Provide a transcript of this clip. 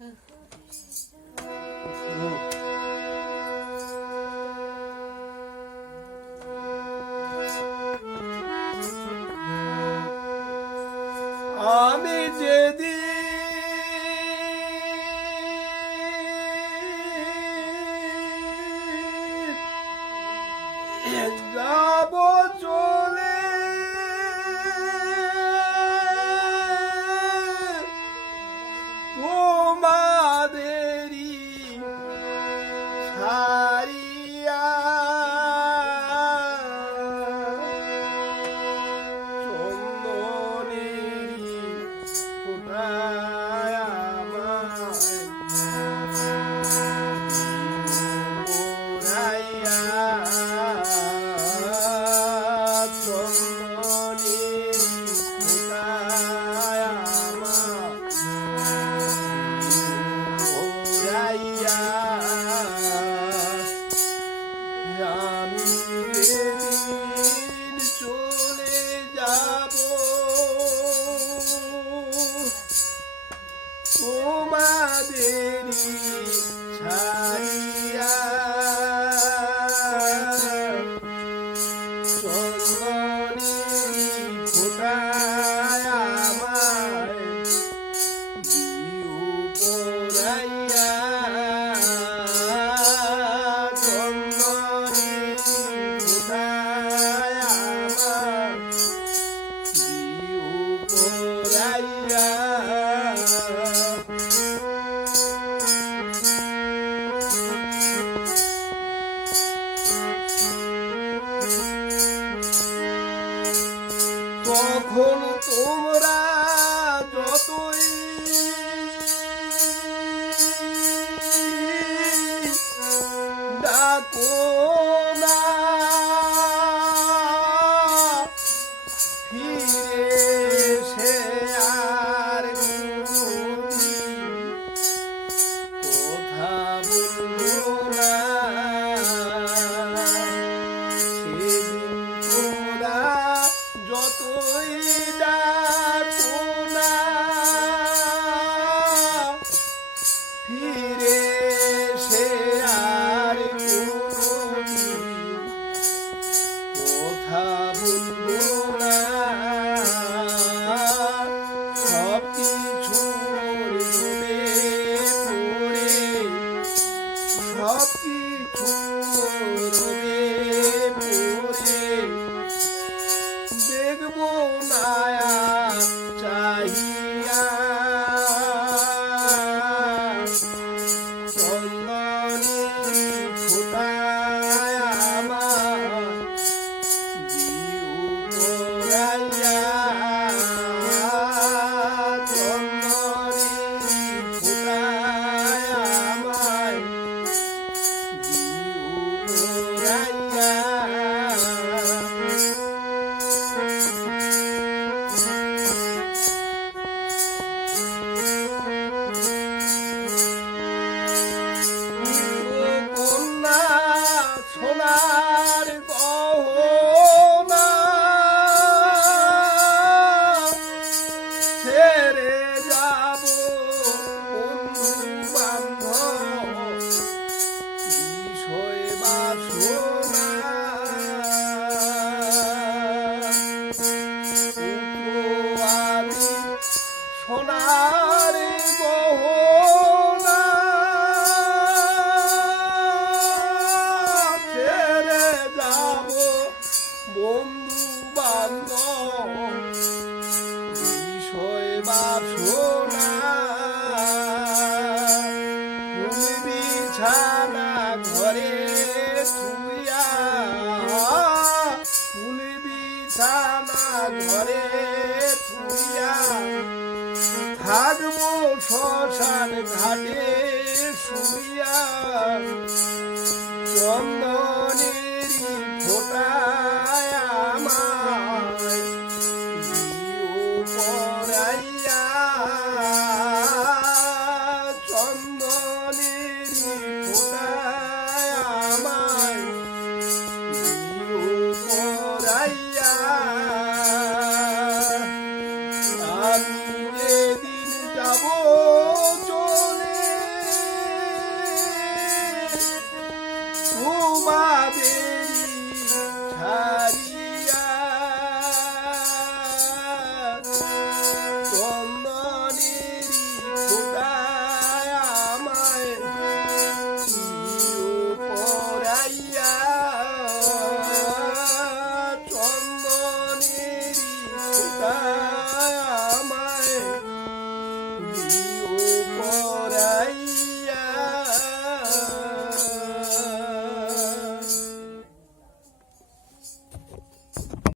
God. high. তোমাদেরই ছাড়িয়া চন্দনেরই ফোটা umoral. Música ছেড়ে যাব ঘরে ছুইয়া থাকব শ্মশান ঘাটে শুইয়া। চন্দনের ফোটায় আমায় পড়াইয়া চন্দন